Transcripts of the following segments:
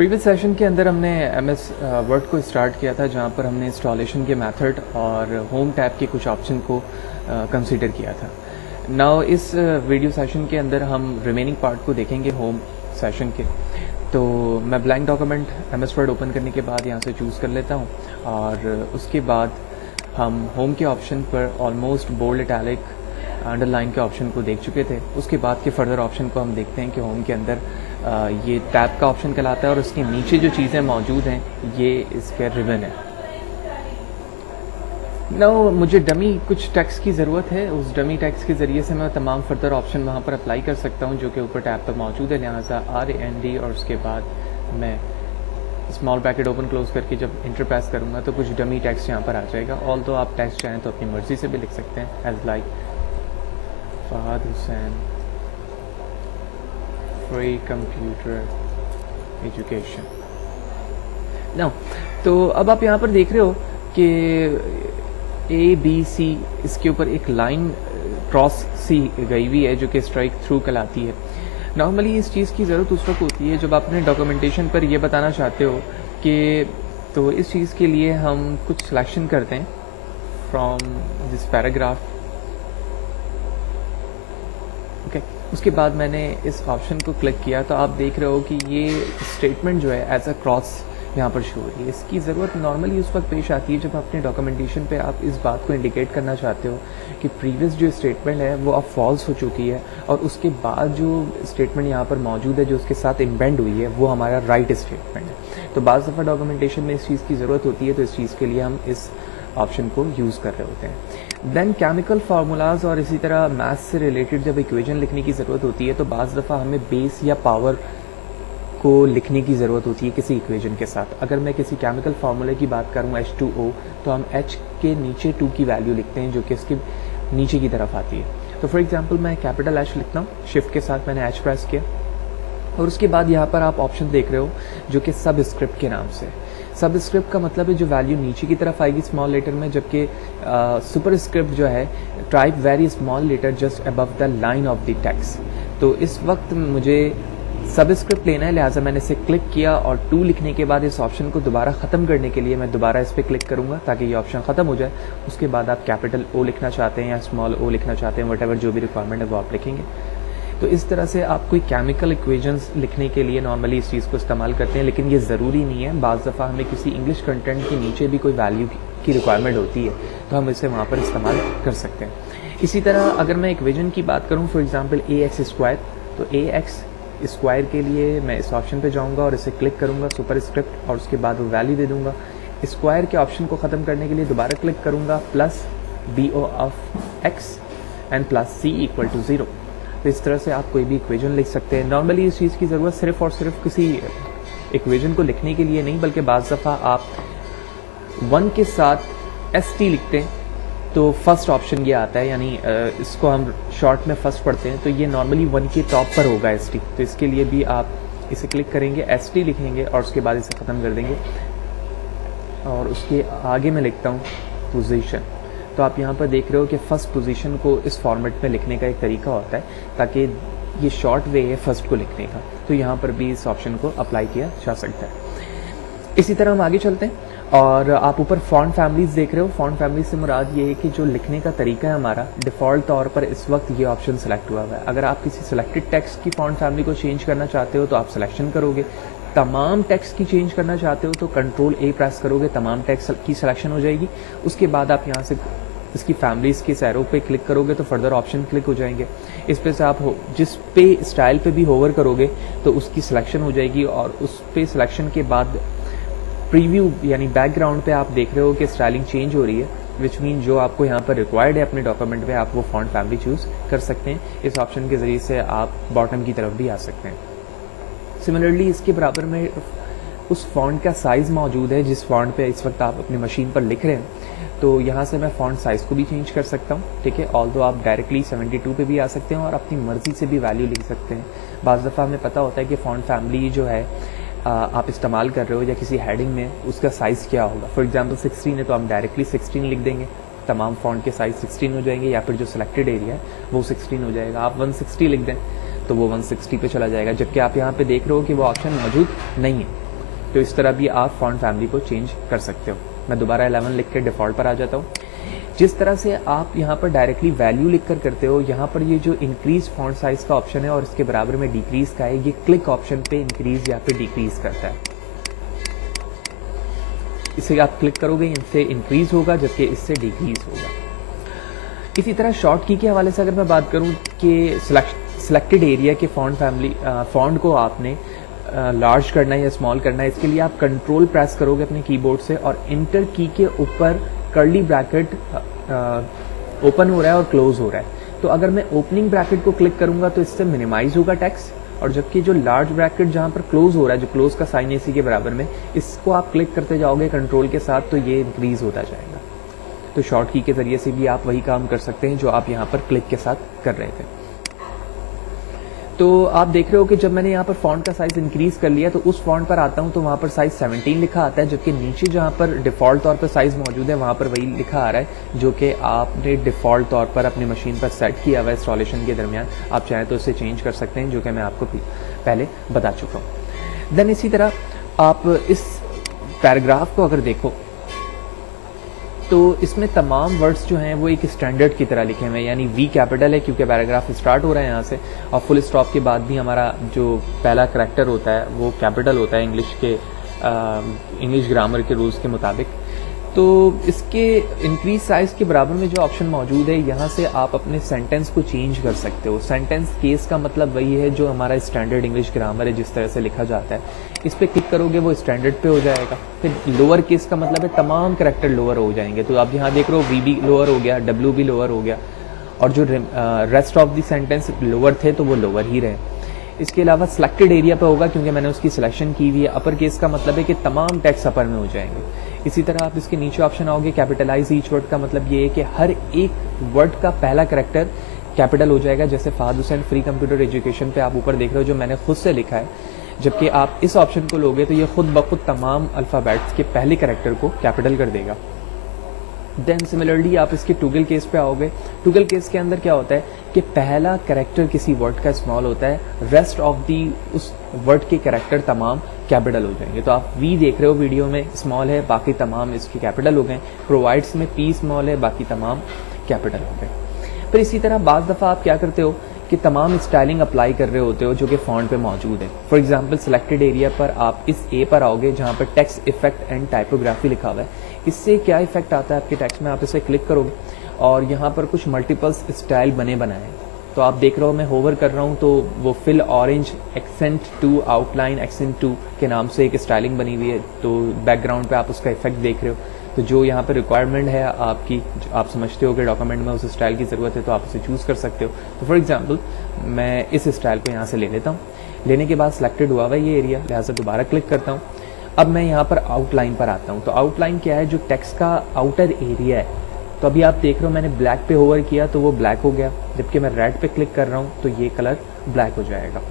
Previous session के अंदर हमने MS वर्ड को स्टार्ट किया था, जहाँ पर हमने इंस्टॉलेशन के मेथड और होम टैब के कुछ ऑप्शन को कंसीडर किया था। नाउ इस वीडियो सेशन के अंदर हम रिमेनिंग पार्ट को देखेंगे होम सेशन के। तो मैं blank document MS word open करने के बाद यहाँ से चूज़ कर लेता हूँ और उसके बाद हम होम के ऑप्शन पर ऑलमोस्ट बोल्ड इटैलिक अंडरलाइन के ऑप्शन को देख चुके थे। उसके बाद के फर्दर ऑप्शन को हम देखते हैं कि होम के अंदर ये टैब का ऑप्शन कहलाता है और उसके नीचे जो चीज़ें मौजूद हैं ये इसके रिबन है। नाउ मुझे डमी कुछ टेक्स्ट की ज़रूरत है, उस डमी टेक्स्ट के ज़रिए से मैं तमाम फर्दर ऑप्शन वहाँ पर अप्लाई कर सकता हूँ जो कि ऊपर टैब पर मौजूद है। लिहाजा RAND और उसके बाद मैं स्मॉल ब्रैकेट ओपन क्लोज करके जब इंटर प्रेस करूँगा तो कुछ डमी टेक्स्ट यहाँ पर आ जाएगा। ऑल तो आप टेक्स्ट चाहें तो अपनी मर्ज़ी से भी लिख सकते हैं, as like Fahad Hussain free computer education. Now तो अब आप यहाँ पर देख रहे हो कि ABC इसके ऊपर एक लाइन क्रॉस सी गई हुई है जो कि स्ट्राइक थ्रू कहलाती है। नॉर्मली इस चीज़ की ज़रूरत उस वक्त होती है जब आप अपने डॉक्यूमेंटेशन पर ये बताना चाहते हो कि तो इस चीज़ के लिए हम कुछ सिलेक्शन करते हैं फ्रॉम दिस पैराग्राफ। ओके, उसके बाद मैंने इस ऑप्शन को क्लिक किया तो आप देख रहे हो कि ये स्टेटमेंट जो है एज अ क्रॉस यहाँ पर शो हो रही है। इसकी ज़रूरत नॉर्मली उस वक्त पेश आती है जब अपने डॉक्यूमेंटेशन पे आप इस बात को इंडिकेट करना चाहते हो कि प्रीवियस जो स्टेटमेंट है वो अब फॉल्स हो चुकी है और उसके बाद जो स्टेटमेंट यहाँ पर मौजूद है जो उसके साथ इम्बेंड हुई है वो हमारा राइट स्टेटमेंट है। तो बाज़ दफ़ा डॉक्यूमेंटेशन में इस चीज़ की ज़रूरत होती है, तो इस चीज़ के लिए हम इस ऑप्शन को यूज़ कर रहे होते हैं। देन केमिकल फार्मूलाज और इसी तरह मैथ्स से रिलेटेड जब इक्वेशन लिखने की ज़रूरत होती है तो बाज़ दफ़ा हमें बेस या पावर को लिखने की ज़रूरत होती है किसी इक्वेशन के साथ। अगर मैं किसी केमिकल फार्मूले की बात करूँ H2O तो हम H के नीचे 2 की वैल्यू लिखते हैं जो कि इसके नीचे की तरफ आती है। तो फॉर एग्जांपल मैं कैपिटल H लिखता हूँ, शिफ्ट के साथ मैंने H प्रेस किया और उसके बाद यहाँ पर आप ऑप्शन देख रहे हो जो कि सब स्क्रिप्ट के नाम से। सब स्क्रिप्ट का मतलब है जो वैल्यू नीचे की तरफ आएगी स्मॉल लेटर में, जबकि सुपर स्क्रिप्ट जो है type very small letter just above the line of the text. तो इस वक्त मुझे सब स्क्रिप्ट लेना है, लिहाजा मैंने इसे क्लिक किया और 2 लिखने के बाद इस ऑप्शन को दोबारा ख़त्म करने के लिए मैं दोबारा इस पर क्लिक करूँगा ताकि ये ऑप्शन ख़त्म हो जाए। उसके बाद आप कैपिटल O लिखना चाहते हैं या स्मॉल O लिखना चाहते हैं, वट जो भी रिक्वायरमेंट है वो आप लिखेंगे। तो इस तरह से आप कोई केमिकल इक्वेशंस लिखने के लिए नॉर्मली इस चीज़ को इस्तेमाल करते हैं, लेकिन ये ज़रूरी नहीं है। बाज़ दफ़ा हमें किसी इंग्लिश कंटेंट के नीचे भी कोई वैल्यू की रिक्वायरमेंट होती है तो हम इसे वहाँ पर इस्तेमाल कर सकते हैं। इसी तरह अगर मैं इक्वेशन की बात करूँ फॉर एग्जांपल AX स्क्वायर, तो AX स्क्वायर के लिए मैं इस ऑप्शन पे जाऊँगा और इसे क्लिक करूँगा सुपर स्क्रिप्ट और उसके बाद वो वैल्यू दे दूँगा। स्क्वायर के ऑप्शन को ख़त्म करने के लिए दोबारा क्लिक करूँगा plus BO of X and plus C equal to 0। तो इस तरह से आप कोई भी इक्वेशन लिख सकते हैं। नॉर्मली इस चीज़ की ज़रूरत सिर्फ और सिर्फ किसी इक्वेशन को लिखने के लिए नहीं, बल्कि बाज़ दफ़ा आप 1 के साथ ST लिखते हैं तो फर्स्ट ऑप्शन ये आता है, यानी इसको हम शॉर्ट में फर्स्ट पढ़ते हैं तो ये नॉर्मली 1 के टॉप पर होगा ST। तो इसके लिए भी आप इसे क्लिक करेंगे, ST लिखेंगे और उसके बाद इसे ख़त्म कर देंगे और उसके आगे मैं लिखता हूँ पोजीशन। तो आप यहाँ पर देख रहे हो कि फर्स्ट पोजीशन को इस फॉर्मेट में लिखने का एक तरीका होता है ताकि ये शॉर्ट वे है फर्स्ट को लिखने का। तो यहाँ पर भी इस ऑप्शन को अप्लाई किया जा सकता है। इसी तरह हम आगे चलते हैं और आप ऊपर फॉन्ट फैमिलीज देख रहे हो। फॉन्ट फैमिली से मुराद ये है कि जो लिखने का तरीका है हमारा डिफ़ॉल्ट तौर पर इस वक्त ये ऑप्शन सेलेक्ट हुआ हुआ है। अगर आप किसी सिलेक्टेड टेक्स्ट की फॉन्ट फैमिली को चेंज करना चाहते हो तो आप सिलेक्शन करोगे, तमाम टेक्स्ट की चेंज करना चाहते हो तो कंट्रोल A प्रेस करोगे, तमाम टेक्स्ट की सिलेक्शन हो जाएगी। उसके बाद आप यहाँ से इसकी फैमिलीज़ के सैरों पे क्लिक करोगे तो फर्दर ऑप्शन क्लिक हो जाएंगे। इस पे से आप जिस पे स्टाइल पे भी होवर करोगे तो उसकी सिलेक्शन हो जाएगी और उस पे सिलेक्शन के बाद प्रीव्यू यानी बैकग्राउंड पे आप देख रहे हो कि स्टाइलिंग चेंज हो रही है, विच मीन जो आपको यहाँ पर रिक्वायर्ड है अपने डॉक्यूमेंट में आप वो फॉन्ट फैमिली चूज़ कर सकते हैं। इस ऑप्शन के ज़रिए से आप बॉटम की तरफ भी आ सकते हैं। सिमिलरली इसके बराबर में उस फॉन्ट का साइज़ मौजूद है जिस फॉन्ट पे इस वक्त आप अपनी मशीन पर लिख रहे हैं, तो यहाँ से मैं फॉन्ट साइज़ को भी चेंज कर सकता हूँ। ठीक है, ऑल्दो आप डायरेक्टली 72 पे भी आ सकते हैं और अपनी मर्ज़ी से भी वैल्यू लिख सकते हैं। बाज़ दफ़ा हमें पता होता है कि फॉन्ट फैमिली जो है आप इस्तेमाल कर रहे हो या किसी हेडिंग में उसका साइज़ क्या होगा। फॉर एग्जांपल 16 है तो हम डायरेक्टली 16 लिख देंगे, तमाम फॉन्ट के साइज़ 16 हो जाएंगे, या फिर जो सिलेक्टेड एरिया है वो 16 हो जाएगा। आप 160 लिख दें तो वो 160 पे चला जाएगा, जबकि आप यहाँ पे देख रहे हो कि वो ऑप्शन मौजूद नहीं है। तो इस तरह भी आप फॉन्ट फैमिली को चेंज कर सकते हो। मैं दोबारा 11 लिख के डिफ़ॉल्ट पर आ जाता हूँ। जिस तरह से आप यहाँ पर डायरेक्टली वैल्यू लिख कर करते हो, यहाँ पर ये जो इंक्रीज फॉन्ट साइज का ऑप्शन है और इसके बराबर में डिक्रीज का है, ये क्लिक ऑप्शन पे इंक्रीज या फिर डिक्रीज करता है। इसे आप क्लिक करोगे इससे इंक्रीज होगा, जबकि इससे डिक्रीज होगा। इसी तरह शॉर्ट की के हवाले से अगर मैं बात करूं कि सिलेक्टेड एरिया के फॉन्ट फैमिली फॉन्ट को आपने लार्ज करना है या स्मॉल करना है, इसके लिए आप कंट्रोल प्रेस करोगे अपने कीबोर्ड से और इंटर की के ऊपर कर्ली ब्रैकेट ओपन हो रहा है और क्लोज हो रहा है। तो अगर मैं ओपनिंग ब्रैकेट को क्लिक करूंगा तो इससे मिनिमाइज होगा टेक्स्ट, और जबकि जो लार्ज ब्रैकेट जहां पर क्लोज हो रहा है, जो क्लोज का साइन इसी के बराबर में, इसको आप क्लिक करते जाओगे कंट्रोल के साथ तो ये इंक्रीज होता जाएगा। तो शॉर्ट की के जरिए से भी आप वही काम कर सकते हैं जो आप यहाँ पर क्लिक के साथ कर रहे थे। तो आप देख रहे हो कि जब मैंने यहाँ पर फॉन्ट का साइज इंक्रीज कर लिया तो उस फॉन्ट पर आता हूँ तो वहाँ पर साइज 17 लिखा आता है, जबकि नीचे जहाँ पर डिफ़ॉल्ट तौर पर साइज मौजूद है वहाँ पर वही लिखा आ रहा है जो कि आपने डिफ़ॉल्ट तौर पर अपनी मशीन पर सेट किया हुआ है इंस्टॉलेशन के दरमियान। आप चाहें तो इसे चेंज कर सकते हैं, जो कि मैं आपको पहले बता चुका हूँ। देन इसी तरह आप इस पैराग्राफ को अगर देखो तो इसमें तमाम वर्ड्स जो हैं वो एक स्टैंडर्ड की तरह लिखे हुए हैं, यानी वी कैपिटल है क्योंकि पैराग्राफ स्टार्ट हो रहा है यहाँ से, और फुल स्टॉप के बाद भी हमारा जो पहला करैक्टर होता है वो कैपिटल होता है इंग्लिश ग्रामर के रूल्स के मुताबिक। तो इसके इंक्रीज साइज के बराबर में जो ऑप्शन मौजूद है, यहाँ से आप अपने सेंटेंस को चेंज कर सकते हो। सेंटेंस केस का मतलब वही है जो हमारा स्टैंडर्ड इंग्लिश ग्रामर है जिस तरह से लिखा जाता है। इस पर क्लिक करोगे वो स्टैंडर्ड पे हो जाएगा। फिर लोअर केस का मतलब है तमाम करैक्टर लोअर हो जाएंगे। तो आप यहाँ देख रहे हो वी भी लोअर हो गया, डब्ल्यू भी लोअर हो गया, और जो rest of the sentence lower थे तो वो लोअर ही रहे। इसके अलावा सिलेक्टेड एरिया पे होगा क्योंकि मैंने उसकी सिलेक्शन की हुई है। अपर केस का मतलब है कि तमाम टेक्स्ट अपर में हो जाएंगे। इसी तरह आप इसके नीचे ऑप्शन आओगे कैपिटलाइज ईच वर्ड का मतलब ये है कि हर एक वर्ड का पहला करैक्टर कैपिटल हो जाएगा। जैसे Fahad Hussain free computer education पे आप ऊपर देख रहे हो जो मैंने खुद से लिखा है, जबकि आप इस ऑप्शन को लोगे तो ये खुद ब खुद तमाम अल्फ़ाबेट्स के पहले करैक्टर को कैपिटल कर देगा। देन सिमिलरली आप इसके टूगल केस पे आओगे। टूगल केस के अंदर क्या होता है कि पहला कैरेक्टर किसी वर्ड का स्मॉल होता है, रेस्ट ऑफ दी उस वर्ड के कैरेक्टर तमाम कैपिटल हो जाएंगे। तो आप वी देख रहे हो वीडियो में स्मॉल है, बाकी तमाम इसके कैपिटल हो गए। प्रोवाइड्स में पी स्मॉल है, बाकी तमाम कैपिटल हो गए। फिर इसी तरह बाज़ दफ़ा आप क्या करते हो कि तमाम स्टाइलिंग अप्लाई कर रहे होते हो जो कि फॉन्ट पे मौजूद है। फॉर एग्जांपल सिलेक्टेड एरिया पर आप इस ए पर आओगे जहां पर टेक्स्ट इफेक्ट एंड टाइपोग्राफी लिखा हुआ है। इससे क्या इफेक्ट आता है आपके टेक्स्ट में, आप इसे क्लिक करोगे और यहाँ पर कुछ मल्टीपल्स स्टाइल बने बनाए। तो आप देख रहे हो मैं होवर कर रहा हूँ तो वो fill orange accent two outline accent two के नाम से एक स्टाइलिंग बनी हुई है। तो बैकग्राउंड पे आप उसका इफेक्ट देख रहे हो। तो जो यहाँ पर रिक्वायरमेंट है आपकी, आप समझते हो कि डॉक्यूमेंट में उस स्टाइल की ज़रूरत है तो आप उसे चूज़ कर सकते हो। तो फॉर एग्जांपल मैं इस स्टाइल को यहाँ से ले लेता हूँ। लेने के बाद सिलेक्टेड हुआ हुआ ये एरिया, लिहाजा दोबारा क्लिक करता हूँ। अब मैं यहाँ पर आउटलाइन पर आता हूँ। तो आउटलाइन क्या है, जो टेक्स्ट का आउटर एरिया है। तो अभी आप देख रहे हो मैंने ब्लैक पे होवर किया तो वो ब्लैक हो गया, जबकि मैं रेड पे क्लिक कर रहा हूँ तो ये कलर ब्लैक हो जाएगा।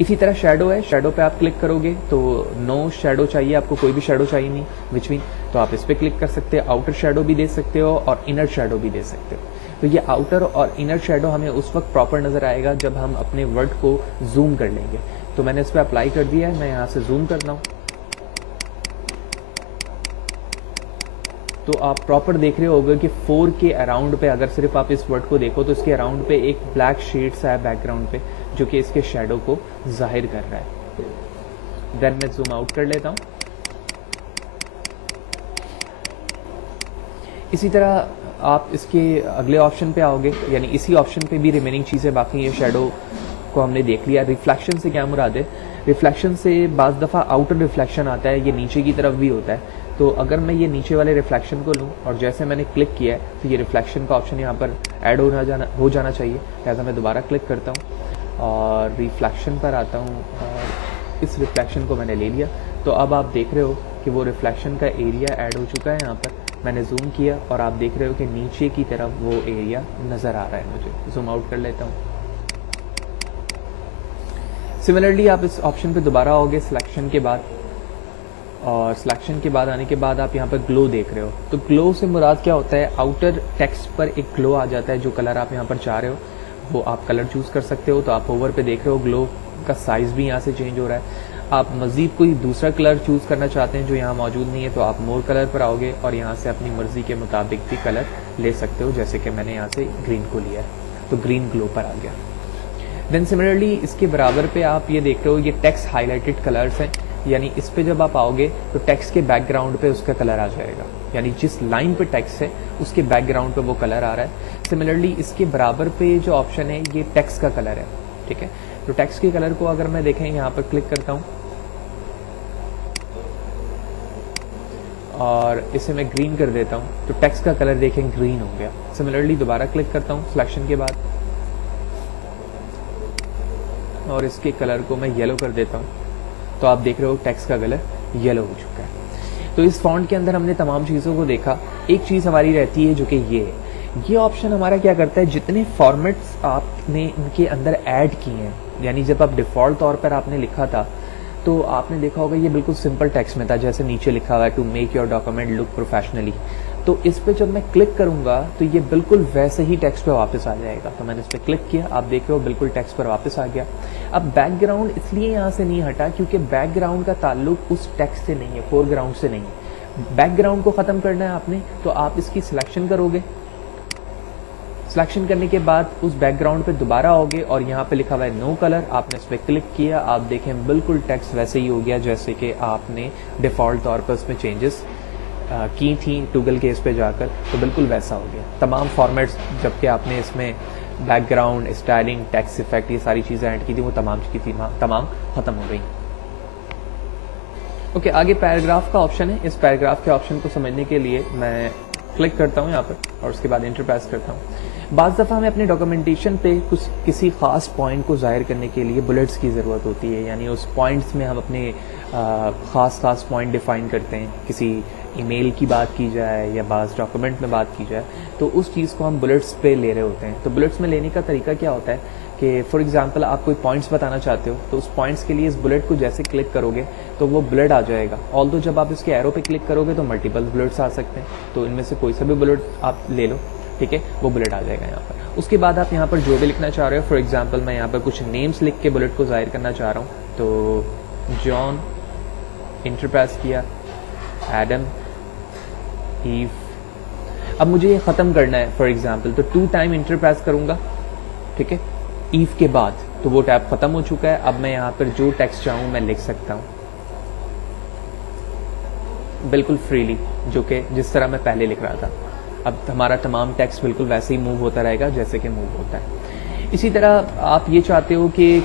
इसी तरह शेडो है, शेडो पे आप क्लिक करोगे तो नो शेडो चाहिए आपको, कोई भी शेडो चाहिए नहीं विच मीन, तो आप इस पे क्लिक कर सकते हो। आउटर शेडो भी दे सकते हो और इनर शेडो भी दे सकते हो। तो ये आउटर और इनर शेडो हमें उस वक्त प्रॉपर नजर आएगा जब हम अपने वर्ड को जूम कर लेंगे। तो मैंने इस पर अप्लाई कर दिया है, मैं यहाँ से जूम करता हूँ तो आप प्रॉपर देख रहे होगे कि 4 के अराउंड पे अगर सिर्फ आप इस वर्ड को देखो तो इसके अराउंड पे एक ब्लैक शेड सा है बैकग्राउंड पे जो कि इसके शेडो को जाहिर कर रहा है। देन मैं जूम आउट कर लेता हूं। इसी तरह आप इसके अगले ऑप्शन पे आओगे, यानी इसी ऑप्शन पे भी रिमेनिंग चीजें बाकी, ये शेडो को हमने देख लिया। रिफ्लेक्शन से क्या मुराद है, रिफ्लेक्शन से बाज दफा आउटर रिफ्लेक्शन आता है, ये नीचे की तरफ भी होता है। तो अगर मैं ये नीचे वाले रिफ्लेक्शन को लूँ और जैसे मैंने क्लिक किया है तो ये रिफ्लेक्शन का ऑप्शन यहाँ पर ऐड हो जाना चाहिए। लिहाजा मैं दोबारा क्लिक करता हूँ और रिफ्लेक्शन पर आता हूँ और इस रिफ्लेक्शन को मैंने ले लिया। तो अब आप देख रहे हो कि वो रिफ्लेक्शन का एरिया ऐड हो चुका है। यहाँ पर मैंने जूम किया और आप देख रहे हो कि नीचे की तरफ वो एरिया नज़र आ रहा है। मुझे जूम आउट कर लेता हूँ। सिमिलरली आप इस ऑप्शन पे दोबारा आओगे सिलेक्शन के बाद, और सिलेक्शन के बाद आने के बाद आप यहाँ पर ग्लो देख रहे हो। तो ग्लो से मुराद क्या होता है, आउटर टेक्स्ट पर एक ग्लो आ जाता है। जो कलर आप यहाँ पर चाह रहे हो वो आप कलर चूज कर सकते हो। तो आप ओवर पे देख रहे हो ग्लो का साइज भी यहाँ से चेंज हो रहा है। आप मज़ीद कोई दूसरा कलर चूज़ करना चाहते हैं जो यहाँ मौजूद नहीं है तो आप मोर कलर पर आओगे और यहाँ से अपनी मर्ज़ी के मुताबिक भी कलर ले सकते हो, जैसे कि मैंने यहाँ से ग्रीन को लिया है तो ग्रीन ग्लो पर आ गया। देन सिमिलरली इसके बराबर पे आप ये देख रहे हो, ये टेक्स्ट हाईलाइटेड कलर्स हैं, यानी इस पे जब आप आओगे तो टेक्स्ट के बैकग्राउंड पे उसका कलर आ जाएगा, यानी जिस लाइन पे टेक्स्ट है उसके बैकग्राउंड पे वो कलर आ रहा है। सिमिलरली इसके बराबर पे जो ऑप्शन है ये टेक्स्ट का कलर है, ठीक है। तो टेक्स्ट के कलर को अगर मैं देखें यहाँ पर क्लिक करता हूँ और इसे मैं ग्रीन कर देता हूँ तो टेक्स्ट का कलर देखें ग्रीन हो गया। सिमिलरली दोबारा क्लिक करता हूँ सिलेक्शन के बाद और इसके कलर को मैं येलो कर देता हूँ तो आप देख रहे हो टेक्स्ट का कलर येलो हो चुका है। तो इस फॉन्ट के अंदर हमने तमाम चीज़ों को देखा। एक चीज़ हमारी रहती है जो कि ये ऑप्शन हमारा क्या करता है, जितने फॉर्मेट्स आपने इनके अंदर ऐड किए हैं, यानी जब आप डिफ़ॉल्ट तौर पर आपने लिखा था तो आपने देखा होगा ये बिल्कुल सिंपल टेक्स्ट में था, जैसे नीचे लिखा हुआ है to make your document look professionally. तो इस पे जब मैं क्लिक करूंगा तो ये बिल्कुल वैसे ही टेक्स्ट पे वापस आ जाएगा। तो मैंने इस पर क्लिक किया, आप देख रहे हो बिल्कुल टेक्स्ट पर वापस आ गया। अब बैकग्राउंड इसलिए यहाँ से नहीं हटा क्योंकि बैकग्राउंड का ताल्लुक उस टेक्स्ट से नहीं है, फोरग्राउंड से नहीं है। बैकग्राउंड को ख़त्म करना है आपने तो आप इसकी सिलेक्शन करोगे, सिलेक्शन करने के बाद उस बैकग्राउंड पे दोबारा आओगे और यहाँ पे लिखा हुआ है नो कलर, आपने इस पर क्लिक किया, आप देखें बिल्कुल टेक्स्ट वैसे ही हो गया जैसे कि आपने डिफ़ॉल्ट तौर पर उसमें चेंजेस की थी टूगल के इस पे जाकर, तो बिल्कुल वैसा हो गया। तमाम फॉर्मेट्स जबकि आपने इसमें बैकग्राउंड, स्टाइलिंग, टेक्स्ट इफेक्ट ये सारी चीज़ें ऐड की थी वो तमाम ख़त्म हो गई। ओके, आगे पैराग्राफ का ऑप्शन है। इस पैराग्राफ के ऑप्शन को समझने के लिए मैं क्लिक करता हूँ यहाँ पर और उसके बाद एंटर प्रेस करता हूँ। बाज़ दफ़ा हमें अपने डॉक्यूमेंटेशन पे किसी ख़ास पॉइंट को ज़ाहिर करने के लिए बुलेट्स की ज़रूरत होती है, यानी उस पॉइंट्स में हम अपने ख़ास पॉइंट डिफ़ाइन करते हैं। किसी ईमेल की बात की जाए या बाज़ डॉक्यूमेंट में बात की जाए तो उस चीज़ को हम बुलेट्स पे ले रहे होते हैं। तो बुलेट्स में लेने का तरीका क्या होता है कि फॉर एग्जांपल आप कोई पॉइंट्स बताना चाहते हो तो उस पॉइंट्स के लिए इस बुलेट को जैसे क्लिक करोगे तो वो बुलेट आ जाएगा। ऑल्दो जब आप इसके एरो पे क्लिक करोगे तो मल्टीपल बुलेट्स आ सकते हैं, तो इनमें से कोई सा भी बुलेट आप ले लो, ठीक है, वो बुलेट आ जाएगा यहाँ पर। उसके बाद आप यहाँ पर जो भी लिखना चाह रहे हो, फॉर एग्जाम्पल मैं यहाँ पर कुछ नेम्स लिख के बुलेट को जाहिर करना चाह रहा हूँ, तो जॉन, इंटर प्रेस किया, एडम, ईव। अब मुझे ये ख़त्म करना है फॉर एग्जाम्पल, तो 2 टाइम इंटर प्रेस करूँगा, ठीक है, ईव के बाद, तो वो टैब ख़त्म हो चुका है। अब मैं यहाँ पर जो टेक्स्ट चाहूँ मैं लिख सकता हूँ बिल्कुल फ्रीली, जो कि जिस तरह मैं पहले लिख रहा था। अब हमारा तमाम टेक्स्ट बिल्कुल वैसे ही मूव होता रहेगा जैसे कि मूव होता है। इसी तरह आप ये चाहते हो कि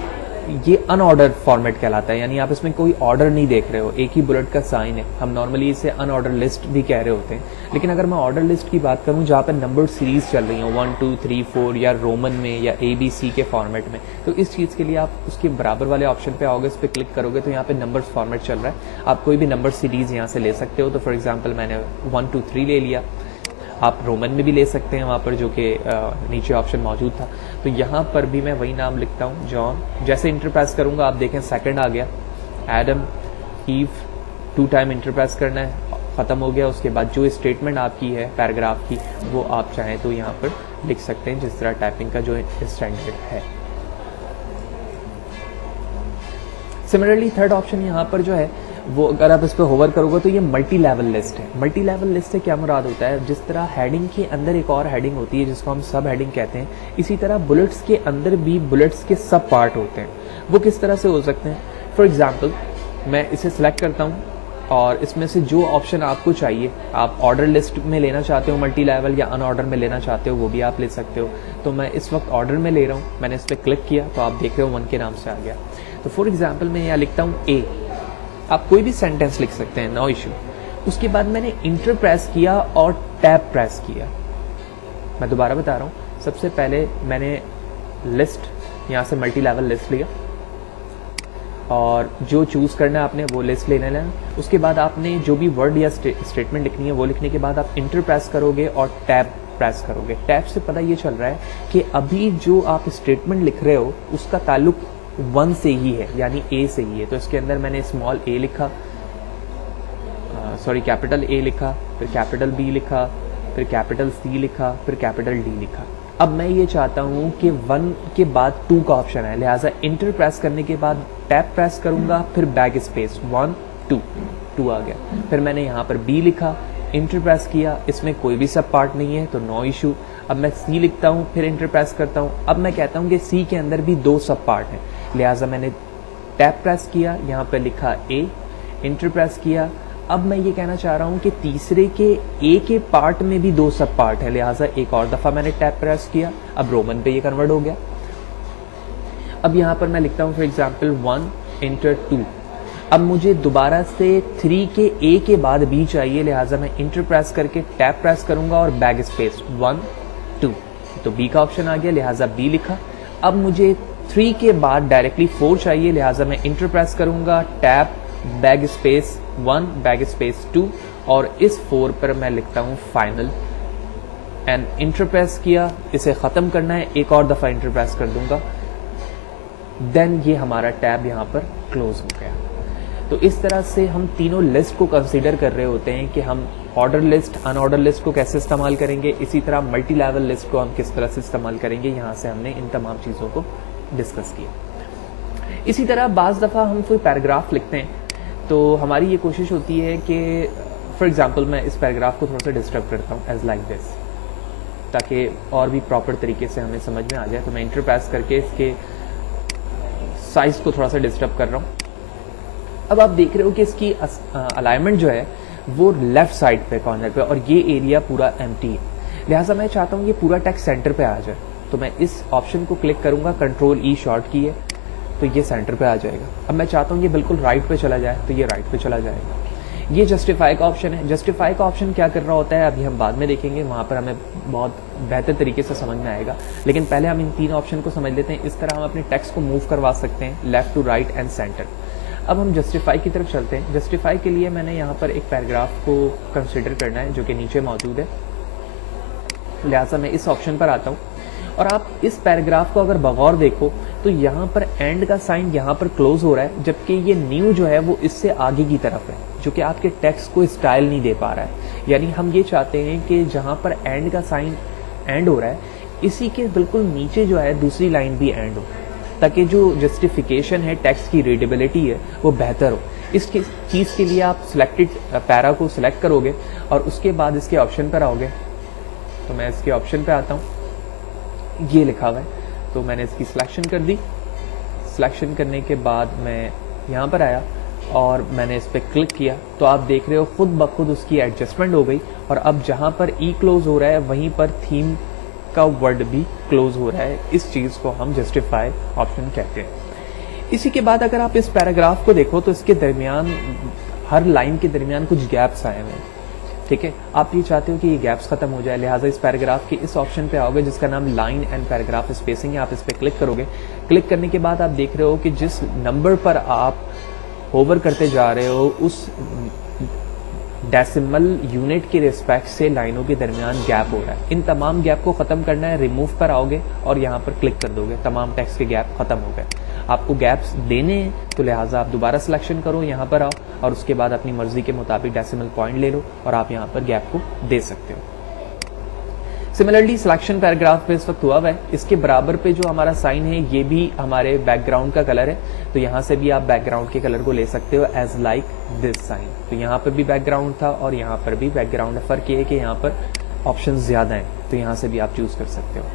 ये अनऑर्डर फॉर्मेट कहलाता है, यानी आप इसमें कोई ऑर्डर नहीं देख रहे हो, एक ही बुलेट का साइन है। हम नॉर्मली इसे अनऑर्डर लिस्ट भी कह रहे होते हैं, लेकिन अगर मैं ऑर्डर लिस्ट की बात करूं जहाँ पर नंबर सीरीज चल रही हो 1 2 3 4 या रोमन में या ABC के फॉर्मेट में, तो इस चीज़ के लिए आप उसके बराबर वाले ऑप्शन पे आओगे, इस पर क्लिक करोगे तो यहाँ पे नंबर्स फॉर्मेट चल रहा है, आप कोई भी नंबर सीरीज यहाँ से ले सकते हो। तो फॉर एग्जाम्पल मैंने 1 2 3 ले लिया, आप रोमन में भी ले सकते हैं वहाँ पर, जो कि नीचे ऑप्शन मौजूद था। तो यहाँ पर भी मैं वही नाम लिखता हूँ, जॉन। जैसे इंटर प्रेस करूँगा आप देखें सेकंड आ गया, Adam, Eve, 2 time enter press करना है, ख़त्म हो गया। उसके बाद जो स्टेटमेंट आपकी है पैराग्राफ की वो आप चाहें तो यहाँ पर लिख सकते हैं जिस तरह टाइपिंग का जो स्टैंडर्ड है। सिमिलरली थर्ड ऑप्शन यहाँ पर जो है वो अगर आप इस पर होवर करोगे तो ये मल्टी लेवल लिस्ट है। मल्टी लेवल लिस्ट से क्या मुराद होता है, जिस तरह हेडिंग के अंदर एक और हेडिंग होती है जिसको हम सब हेडिंग कहते हैं, इसी तरह बुलेट्स के अंदर भी बुलेट्स के सब पार्ट होते हैं। वो किस तरह से हो सकते हैं, फॉर एग्जाम्पल मैं इसे सिलेक्ट करता हूँ और इसमें से जो ऑप्शन आपको चाहिए, आप ऑर्डर लिस्ट में लेना चाहते हो मल्टी लेवल या अनऑर्डर में लेना चाहते हो वो भी आप ले सकते हो। तो मैं इस वक्त ऑर्डर में ले रहा हूँ, मैंने इस पर क्लिक किया तो आप देख रहे हो 1 के नाम से आ गया। तो फॉर एग्जाम्पल मैं यहाँ लिखता हूँ ए, आप कोई भी सेंटेंस लिख सकते हैं, नो इशू। उसके बाद मैंने इंटर प्रेस किया और टैब प्रेस किया। मैं दोबारा बता रहा हूँ, सबसे पहले मैंने लिस्ट यहाँ से मल्टी लेवल लिस्ट लिया और जो चूज़ करना है आपने वो लिस्ट लेना है। उसके बाद आपने जो भी वर्ड या स्टेटमेंट लिखनी है वो लिखने के बाद आप इंटर प्रेस करोगे और टैब प्रेस करोगे। टैब से पता ये चल रहा है कि अभी जो आप स्टेटमेंट लिख रहे हो उसका ताल्लुक 1 से ही है, यानी ए से ही है। तो इसके अंदर मैंने स्मॉल ए लिखा, कैपिटल ए लिखा, फिर कैपिटल बी लिखा, फिर कैपिटल सी लिखा, फिर कैपिटल डी लिखा। अब मैं ये चाहता हूँ कि 1 के बाद 2 का ऑप्शन है, लिहाजा इंटर प्रेस करने के बाद टैब प्रेस करूंगा, फिर बैक स्पेस 1 2 2 आ गया। फिर मैंने यहाँ पर बी लिखा, इंटर प्रेस किया, इसमें कोई भी सब पार्ट नहीं है तो नो इशू। अब मैं सी लिखता हूँ, फिर इंटर प्रेस करता हूँ। अब मैं कहता हूँ कि सी के अंदर भी 2 सब पार्ट हैं, लिहाजा मैंने टैब प्रेस किया, यहाँ पर लिखा ए, इंटर प्रेस किया। अब मैं ये कहना चाह रहा हूँ कि तीसरे के ए के पार्ट में भी 2 सब पार्ट है, लिहाजा एक और दफ़ा मैंने टैब प्रेस किया। अब रोमन पे ये कन्वर्ट हो गया। अब यहाँ पर मैं लिखता हूँ फॉर एग्जाम्पल 1 इंटर 2। अब मुझे दोबारा से 3 के ए के बाद बी चाहिए, लिहाजा मैं इंटर प्रेस करके टैब प्रेस करूंगा और बैक स्पेस 1 2, तो बी का ऑप्शन आ गया, लिहाजा बी लिखा। अब मुझे 3 के बाद डायरेक्टली 4 चाहिए, लिहाजा मैं इंटर प्रेस करूंगा, tab back space 1 back space 2 और इस 4 पर मैं लिखता हूं फाइनल एंड इंटर प्रेस किया। इसे खत्म करना है, एक और दफा इंटर प्रेस कर दूंगा, देन ये हमारा टैब यहाँ पर क्लोज हो गया। तो इस तरह से हम तीनों लिस्ट को कंसीडर कर रहे होते हैं कि हम ऑर्डर लिस्ट, अनऑर्डर लिस्ट को कैसे इस्तेमाल करेंगे, इसी तरह मल्टी लेवल लिस्ट को हम किस तरह से इस्तेमाल करेंगे। यहाँ से हमने इन तमाम चीज़ों को डिस्कस किया। इसी तरह बाज़ दफ़ा हम कोई पैराग्राफ लिखते हैं तो हमारी ये कोशिश होती है कि फॉर एग्जांपल मैं इस पैराग्राफ को थोड़ा सा डिस्टर्ब करता हूँ एज लाइक दिस, ताकि और भी प्रॉपर तरीके से हमें समझ में आ जाए। तो मैं इंटर प्रेस करके इसके साइज को थोड़ा सा डिस्टर्ब कर रहा हूँ। अब आप देख रहे हो कि इसकी अलाइनमेंट जो है वो लेफ्ट साइड पे कॉर्नर पे, और ये एरिया पूरा एम्प्टी है, लिहाजा मैं चाहता हूँ ये पूरा टेक्स्ट सेंटर पे आ जाए। तो मैं इस ऑप्शन को क्लिक करूंगा, कंट्रोल ई शॉर्ट की है तो ये सेंटर पे आ जाएगा। अब मैं चाहता हूँ ये बिल्कुल राइट पे चला जाए तो ये राइट पे चला जाएगा। ये जस्टिफाई का ऑप्शन है। जस्टिफाई का ऑप्शन क्या कर रहा होता है अभी हम बाद में देखेंगे, वहां पर हमें बहुत बेहतर तरीके से समझ में आएगा। लेकिन पहले हम इन 3 ऑप्शन को समझ लेते हैं। इस तरह हम अपने टेक्स्ट को मूव करवा सकते हैं left to right and centre. अब हम जस्टिफाई की तरफ चलते हैं। जस्टिफाई के लिए मैंने यहाँ पर एक पैराग्राफ को कंसिडर करना है जो कि नीचे मौजूद है, लिहाजा मैं इस ऑप्शन पर आता हूँ। और आप इस पैराग्राफ को अगर बगौर देखो तो यहाँ पर एंड का साइन यहाँ पर क्लोज हो रहा है, जबकि ये न्यू जो है वो इससे आगे की तरफ है, जो कि आपके टेक्स्ट को स्टाइल नहीं दे पा रहा है। यानी हम ये चाहते हैं कि जहाँ पर एंड का साइन एंड हो रहा है, इसी के बिल्कुल नीचे जो है दूसरी लाइन भी एंड हो, ताकि जो जस्टिफिकेशन है, टेक्स्ट की रीडेबिलिटी है, वो बेहतर हो। इस चीज़ के लिए आप सिलेक्टेड पैरा को सिलेक्ट करोगे और उसके बाद इसके ऑप्शन पर आओगे। तो मैं इसके ऑप्शन पे आता हूँ, ये लिखा हुआ है तो मैंने इसकी सिलेक्शन कर दी। सिलेक्शन करने के बाद मैं यहाँ पर आया और मैंने इस पर क्लिक किया तो आप देख रहे हो खुद ब खुद उसकी एडजस्टमेंट हो गई। और अब जहाँ पर ई क्लोज हो रहा है वहीं पर थीम का वर्ड भी क्लोज हो रहा है। इस चीज़ को हम जस्टिफाई ऑप्शन कहते हैं। इसी के बाद अगर आप इस पैराग्राफ को देखो तो इसके दरमियान, हर लाइन के दरमियान कुछ गैप्स आए हुए हैं, ठीक है। आप ये चाहते हो कि ये गैप्स खत्म हो जाए, लिहाजा इस पैराग्राफ के इस ऑप्शन पे आओगे जिसका नाम लाइन एंड पैराग्राफ स्पेसिंग है। आप इस पर क्लिक करोगे। क्लिक करने के बाद आप देख रहे हो कि जिस नंबर पर आप होवर करते जा रहे हो उस डेसिमल यूनिट के रिस्पेक्ट से लाइनों के दरमियान गैप हो रहा है। इन तमाम गैप को खत्म करना है, रिमूव पर आओगे और यहाँ पर क्लिक कर दोगे, तमाम टेक्स्ट के गैप खत्म हो गए। आपको गैप्स देने हैं तो लिहाजा आप दोबारा सिलेक्शन करो, यहाँ पर आओ और उसके बाद अपनी मर्जी के मुताबिक डेसिमल पॉइंट ले लो और आप यहाँ पर गैप को दे सकते हो। सिमिलरली सिलेक्शन पैराग्राफ पे इस वक्त हुआ है, इसके बराबर पे जो हमारा साइन है ये भी हमारे बैकग्राउंड का कलर है, तो यहाँ से भी आप बैकग्राउंड के कलर को ले सकते हो एज लाइक दिस साइन। तो यहाँ पर भी बैकग्राउंड था और यहाँ पर भी बैकग्राउंड है। फर्क ये है कि यहाँ पर ऑप्शन ज्यादा हैं तो यहाँ से भी आप चूज कर सकते हो।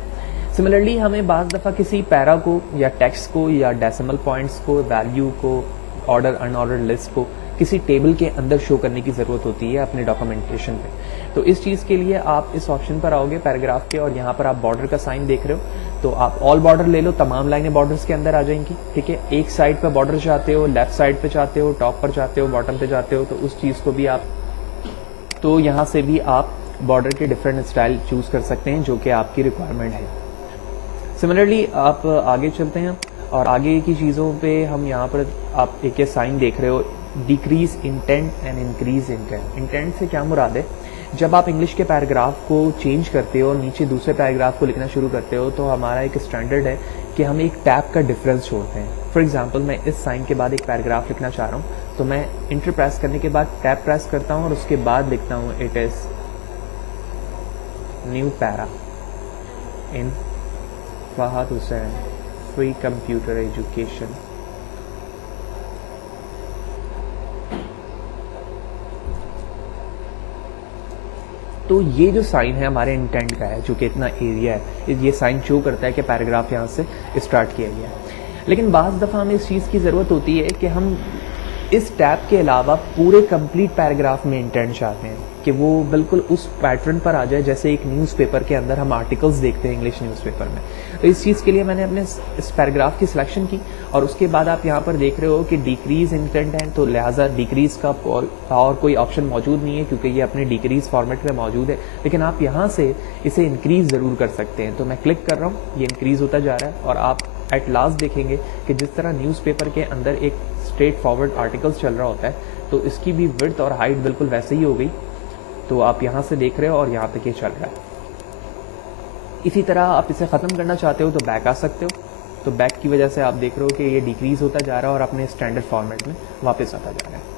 सिमिलरली हमें बाज़ दफ़ा किसी पैरा को या टेक्स्ट को या डेसिमल पॉइंट्स को, वैल्यू को, ऑर्डर अनऑर्डर लिस्ट को किसी टेबल के अंदर शो करने की ज़रूरत होती है अपने डॉक्यूमेंटेशन पे। तो इस चीज़ के लिए आप इस ऑप्शन पर आओगे पैराग्राफ के और यहाँ पर आप बॉर्डर का साइन देख रहे हो तो आप ऑल बॉर्डर ले लो, तमाम लाइनें बॉर्डर्स के अंदर आ जाएंगी, ठीक है। एक साइड पर बॉर्डर चाहते हो, लेफ्ट साइड पे चाहते हो, टॉप पर चाहते हो, बॉटम पे चाहते हो, तो उस चीज़ को भी आप, तो यहाँ से भी आप बॉर्डर के डिफरेंट स्टाइल चूज कर सकते हैं जो कि आपकी रिक्वायरमेंट है। सिमिलरली आप आगे चलते हैं और आगे की चीज़ों पे हम यहाँ पर आप एक साइन देख रहे हो, decrease intent and increase intent. Intent से क्या मुराद है, जब आप इंग्लिश के पैराग्राफ को चेंज करते हो और नीचे दूसरे पैराग्राफ को लिखना शुरू करते हो तो हमारा एक स्टैंडर्ड है कि हम एक टैब का डिफरेंस छोड़ते हैं। फॉर एग्जाम्पल मैं इस साइन के बाद एक पैराग्राफ लिखना चाह रहा हूँ तो मैं इंटर प्रेस करने के बाद टैब प्रेस करता हूँ और उसके बाद लिखता हूँ it is new para in Fahad Hussain free computer education तो ये जो साइन है हमारे इंटेंट का है, जो कि इतना एरिया है, ये साइन शो करता है कि पैराग्राफ यहाँ से स्टार्ट किया गया है। लेकिन बाज़ दफ़ा हमें इस चीज़ की ज़रूरत होती है कि हम इस टैब के अलावा पूरे कंप्लीट पैराग्राफ में इंटेंट चाहते हैं कि वो बिल्कुल उस पैटर्न पर आ जाए जैसे एक न्यूज़पेपर के अंदर हम आर्टिकल्स देखते हैं इंग्लिश न्यूज़पेपर में। तो इस चीज़ के लिए मैंने अपने इस पैराग्राफ की सिलेक्शन की और उसके बाद आप यहाँ पर देख रहे हो कि डिक्रीज़ इंटेंट है, तो लिहाजा डिक्रीज़ का और कोई ऑप्शन मौजूद नहीं है क्योंकि ये अपने डिक्रीज़ फॉर्मेट में मौजूद है। लेकिन आप यहाँ से इसे इंक्रीज़ ज़रूर कर सकते हैं। तो मैं क्लिक कर रहा हूँ, ये इंक्रीज़ होता जा रहा है और आप एट लास्ट देखेंगे कि जिस तरह न्यूज़पेपर के अंदर एक स्ट्रेट फॉरवर्ड आर्टिकल्स चल रहा होता है, तो इसकी भी विड्थ और हाइट बिल्कुल वैसे ही हो गई। तो आप यहाँ से देख रहे हो और यहाँ तक ये चल रहा है। इसी तरह आप इसे ख़त्म करना चाहते हो तो बैक आ सकते हो। तो बैक की वजह से आप देख रहे हो कि ये डिक्रीज़ होता जा रहा है और अपने स्टैंडर्ड फॉर्मेट में वापस आता जा रहा है।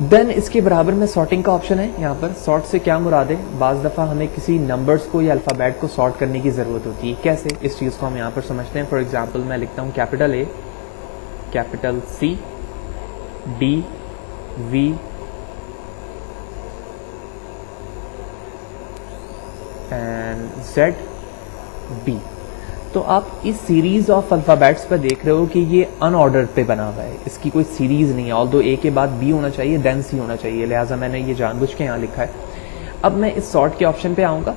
देन इसके बराबर में सॉर्टिंग का ऑप्शन है। यहाँ पर सॉर्ट से क्या मुराद है, बाज़ दफ़ा हमें किसी नंबर्स को या अल्फ़ाबेट को सॉर्ट करने की ज़रूरत होती है। कैसे, इस चीज़ को हम यहाँ पर समझते हैं। फॉर एग्जांपल मैं लिखता हूँ capital A, capital C, D, V, and Z, B. तो आप इस सीरीज ऑफ अल्फ़ाबेट्स पर देख रहे हो कि ये अनऑर्डर पे बना हुआ है, इसकी कोई सीरीज नहीं है। ऑल्दो ए के बाद बी होना चाहिए, देन सी होना चाहिए, लिहाजा मैंने ये जानबूझ के यहाँ लिखा है। अब मैं इस सॉर्ट के ऑप्शन पे आऊँगा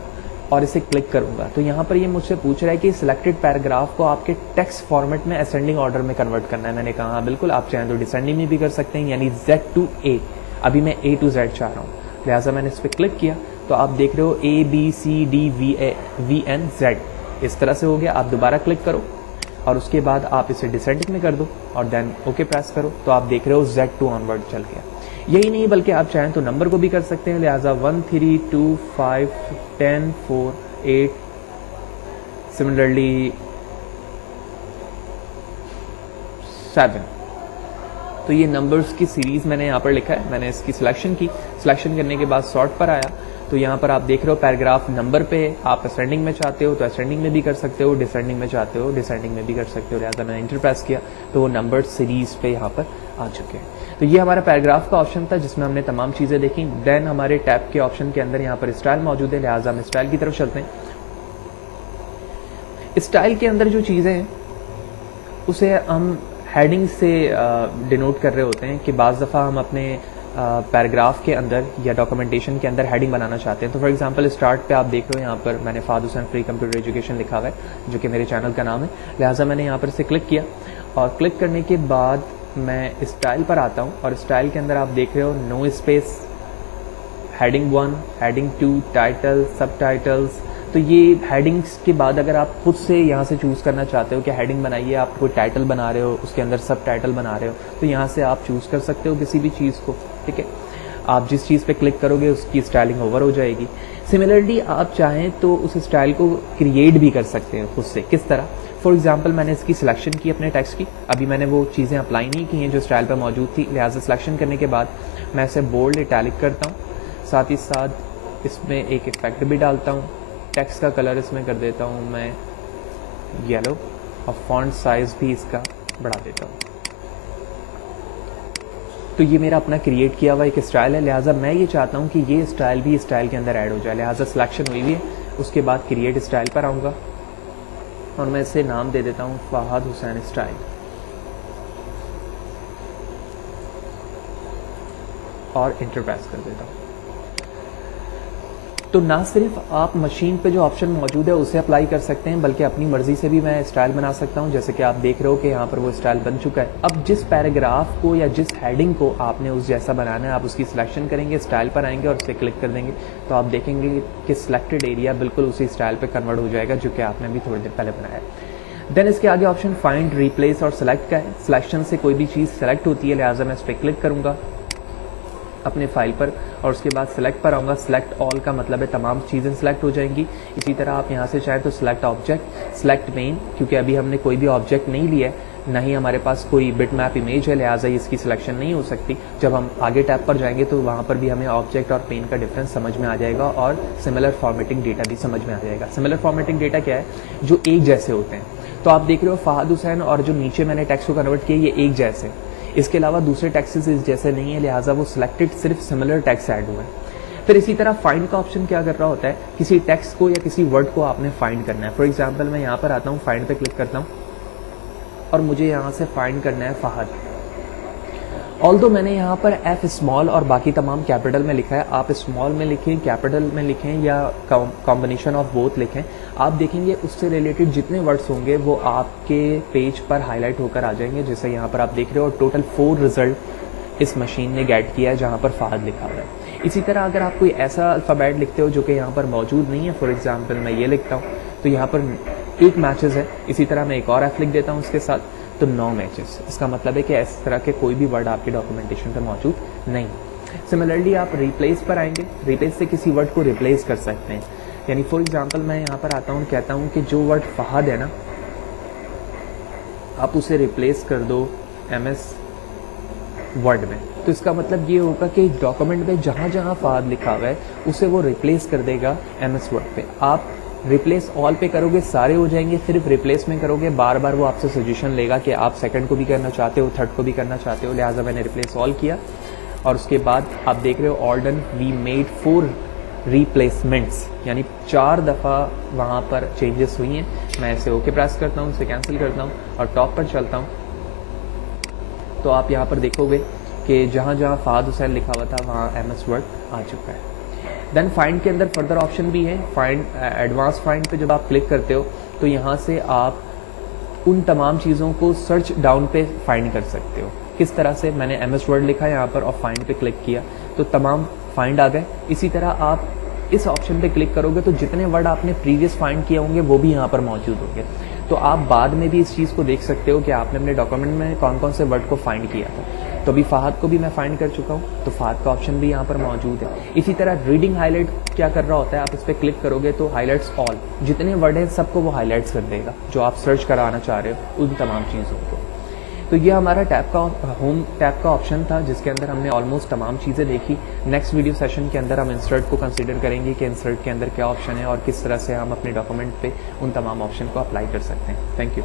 और इसे क्लिक करूँगा तो यहाँ पर ये मुझसे पूछ रहा है कि सिलेक्टेड पैराग्राफ को आपके टेक्स्ट फॉर्मेट में असेंडिंग ऑर्डर में कन्वर्ट करना है। मैंने कहा हाँ बिल्कुल, आप चाहें तो डिसेंडिंग में भी कर सकते हैं, यानी Z to A। अभी मैं A to Z चाह रहा हूँ, लिहाजा मैंने इस पर क्लिक किया तो आप देख रहे हो A B C D V N Z इस तरह से हो गया। आप दोबारा क्लिक करो और उसके बाद आप इसे डिसेंडिंग में कर दो और देन ओके प्रेस करो तो आप देख रहे हो Z to ऑनवर्ड चल गया। यही नहीं बल्कि आप चाहें तो नंबर को भी कर सकते हैं, लिहाजा 1 3 2 5 10 4 8, सिमिलरली 7। तो ये नंबर्स की सीरीज मैंने यहाँ पर लिखा है। मैंने इसकी सिलेक्शन की, सिलेक्शन करने के बाद सॉर्ट पर आया तो यहाँ पर आप देख रहे हो पैराग्राफ नंबर पे आप असेंडिंग में चाहते हो तो असेंडिंग में भी कर सकते हो, डिसेंडिंग में चाहते हो डिसेंडिंग में भी कर सकते हो। लिहाजा मैंने इंटर प्रेस किया तो वो नंबर सीरीज पे यहाँ पर आ चुके हैं। तो ये हमारा पैराग्राफ का ऑप्शन था जिसमें हमने तमाम चीज़ें देखी। देन हमारे टैब के ऑप्शन के अंदर यहाँ पर स्टाइल मौजूद है, लिहाजा हम स्टाइल की तरफ चलते हैं। स्टाइल के अंदर जो चीज़ें हैं उसे हम हेडिंग से डिनोट कर रहे होते हैं कि बाज़ दफ़ा हम अपने पैराग्राफ के अंदर या डॉक्यूमेंटेशन के अंदर हेडिंग बनाना चाहते हैं। तो फॉर एग्जांपल स्टार्ट पे आप देख रहे हो यहाँ पर मैंने फ़ाद हुसैन फ्री कंप्यूटर एजुकेशन लिखा हुआ है जो कि मेरे चैनल का नाम है, लिहाजा मैंने यहाँ पर से क्लिक किया और क्लिक करने के बाद मैं स्टाइल पर आता हूँ और स्टाइल के अंदर आप देख रहे हो no space, heading 1, heading 2, title, subtitles. तो ये हेडिंग्स के बाद अगर आप खुद से यहाँ से चूज़ करना चाहते हो कि हेडिंग बनाइए, आप कोई टाइटल बना रहे हो उसके अंदर सब टाइटल बना रहे हो तो यहाँ से आप चूज़ कर सकते हो किसी भी चीज़ को, ठीक है। आप जिस चीज़ पे क्लिक करोगे उसकी स्टाइलिंग ओवर हो जाएगी। सिमिलरली आप चाहें तो उस स्टाइल को क्रिएट भी कर सकते हैं खुद से। किस तरह, फॉर एग्जांपल मैंने इसकी सिलेक्शन की अपने टेक्स्ट की, अभी मैंने वो चीज़ें अप्लाई नहीं की हैं जो स्टाइल पर मौजूद थी, लिहाजा सिलेक्शन करने के बाद मैं इसे बोल्ड इटैलिक करता हूँ, साथ ही साथ इसमें एक इफेक्ट भी डालता हूँ। टेक्स्ट का कलर इसमें कर देता हूँ मैं येलो और फॉन्ट साइज भी इसका बढ़ा देता हूँ। तो ये मेरा अपना क्रिएट किया हुआ एक स्टाइल है, लिहाजा मैं ये चाहता हूँ कि ये स्टाइल भी स्टाइल के अंदर ऐड हो जाए, लिहाजा सिलेक्शन हुई हुई है। उसके बाद क्रिएट स्टाइल पर आऊँगा और मैं इसे नाम दे देता हूँ फ़ाहद हुसैन स्टाइल और इंटर प्रेस कर देता हूँ। तो ना सिर्फ आप मशीन पे जो ऑप्शन मौजूद है उसे अप्लाई कर सकते हैं बल्कि अपनी मर्जी से भी मैं स्टाइल बना सकता हूं, जैसे कि आप देख रहे हो कि यहाँ पर वो स्टाइल बन चुका है। अब जिस पैराग्राफ को या जिस हेडिंग को आपने उस जैसा बनाना है आप उसकी सिलेक्शन करेंगे, स्टाइल पर आएंगे और उसे क्लिक कर देंगे तो आप देखेंगे कि सिलेक्टेड एरिया बिल्कुल उसी स्टाइल पर कन्वर्ट हो जाएगा जो कि आपने अभी थोड़ी देर पहले बनाया है। देन इसके आगे ऑप्शन फाइंड, रिप्लेस और सेलेक्ट का है। सिलेक्शन से कोई भी चीज़ सेलेक्ट होती है, लिहाजा मैं इस पर क्लिक करूँगा अपने फाइल पर और उसके बाद सिलेक्ट पर आऊँगा। सिलेक्ट ऑल का मतलब है तमाम चीज़ें सिलेक्ट हो जाएंगी। इसी तरह आप यहाँ से चाहें तो सिलेक्ट ऑब्जेक्ट, सिलेक्ट मेन, क्योंकि अभी हमने कोई भी ऑब्जेक्ट नहीं लिया है, ना ही हमारे पास कोई बिट मैप इमेज है, लिहाजा इसकी सिलेक्शन नहीं हो सकती। जब हम आगे टैब पर जाएंगे तो वहाँ पर भी हमें ऑब्जेक्ट और पेन का डिफरेंस समझ में आ जाएगा और सिमिलर फॉर्मेटिंग डेटा भी समझ में आ जाएगा। सिमिलर फॉर्मेटिंग डेटा क्या है, जो एक जैसे होते हैं। तो आप देख रहे हो फ़ाहद हुसैन और जो नीचे मैंने टेक्स्ट को कन्वर्ट किया ये एक जैसे, इसके अलावा दूसरे टेक्सेस इस जैसे नहीं है, लिहाजा वो सिलेक्टेड सिर्फ सिमिलर टेक्स्ट ऐड हुए हैं। फिर इसी तरह फाइंड का ऑप्शन क्या कर रहा होता है, किसी टेक्स्ट को या किसी वर्ड को आपने फाइंड करना है। फॉर एग्जाम्पल मैं यहाँ पर आता हूँ, फाइंड पे क्लिक करता हूँ और मुझे यहाँ से फाइंड करना है फहद। ऑल्दो मैंने यहाँ पर एफ स्मॉल और बाकी तमाम कैपिटल में लिखा है, आप स्मॉल में लिखें, कैपिटल में लिखें या कॉम्बिनेशन ऑफ बोथ लिखें, आप देखेंगे उससे रिलेटेड जितने वर्ड्स होंगे वो आपके पेज पर हाईलाइट होकर आ जाएंगे। जैसे यहाँ पर आप देख रहे हो टोटल 4 रिजल्ट इस मशीन ने गेट किया है जहाँ पर फहद लिखा हुआ है। इसी तरह अगर आप कोई ऐसा अल्फ़ाबेट लिखते हो जो कि यहाँ पर मौजूद नहीं है, फॉर एग्जाम्पल मैं ये लिखता हूँ तो यहाँ पर 8 मैचेस है, इसी तरह मैं एक और एफ लिख देता हूँ उसके साथ तो 9 मैचेस। इसका मतलब है कि इस तरह के कोई भी वर्ड आपके डॉक्यूमेंटेशन पे मौजूद नहीं। सिमिलरली आप रिप्लेस पर आएंगे, रिप्लेस से किसी वर्ड को रिप्लेस कर सकते हैं। यानी फॉर एग्जांपल मैं यहाँ पर आता हूँ, कहता हूँ कि जो वर्ड फहद है ना, आप उसे रिप्लेस कर दो MS वर्ड में। तो इसका मतलब ये होगा कि डॉक्यूमेंट में जहाँ जहाँ फहद लिखा हुआ है उसे वो रिप्लेस कर देगा MS वर्ड पे। आप रिप्लेस ऑल पे करोगे सारे हो जाएंगे, सिर्फ रिप्लेस में करोगे बार बार वो आपसे सजेशन लेगा कि आप सेकंड को भी करना चाहते हो, थर्ड को भी करना चाहते हो, लिहाजा मैंने रिप्लेस ऑल किया। और उसके बाद आप देख रहे हो all done, we made 4 replacements, यानी 4 दफ़ा वहाँ पर चेंजेस हुई हैं। मैं इसे ओके प्रेस करता हूँ, इसे कैंसिल करता हूँ और टॉप पर चलता हूँ तो आप यहाँ पर देखोगे कि जहाँ जहाँ फहद हुसैन लिखा हुआ था वहाँ MS वर्ड आ चुका है। देन फाइंड के अंदर फर्दर ऑप्शन भी है। फाइंड एडवांस फाइंड पे जब आप क्लिक करते हो तो यहाँ से आप उन तमाम चीज़ों को सर्च डाउन पे फाइंड कर सकते हो। किस तरह से, मैंने MS वर्ड लिखा है यहाँ पर और फाइंड पे क्लिक किया तो तमाम फाइंड आ गए। इसी तरह आप इस ऑप्शन पे क्लिक करोगे तो जितने वर्ड आपने प्रीवियस फाइंड किए होंगे वो भी यहाँ पर मौजूद होंगे। तो आप बाद में भी इस चीज़ को देख सकते हो कि आपने अपने डॉक्यूमेंट में कौन कौन से वर्ड को फाइंड किया था। तो अभी फहद को भी मैं फाइंड कर चुका हूँ तो फहद का ऑप्शन भी यहाँ पर मौजूद है। इसी तरह रीडिंग हाईलाइट क्या कर रहा होता है, आप इस पर क्लिक करोगे तो हाईलाइट्स ऑल, जितने वर्ड हैं सबको वो हाईलाइट्स कर देगा जो आप सर्च कराना चाह रहे हो उन तमाम चीज़ों को। तो ये हमारा टैब का होम टैब का ऑप्शन था जिसके अंदर हमने ऑलमोस्ट तमाम चीज़ें देखी। नेक्स्ट वीडियो सेशन के अंदर हम इंसर्ट को कंसीडर करेंगे कि इंसर्ट के अंदर क्या ऑप्शन है और किस तरह से हम अपने डॉक्यूमेंट पे उन तमाम ऑप्शन को अप्लाई कर सकते हैं। Thank you.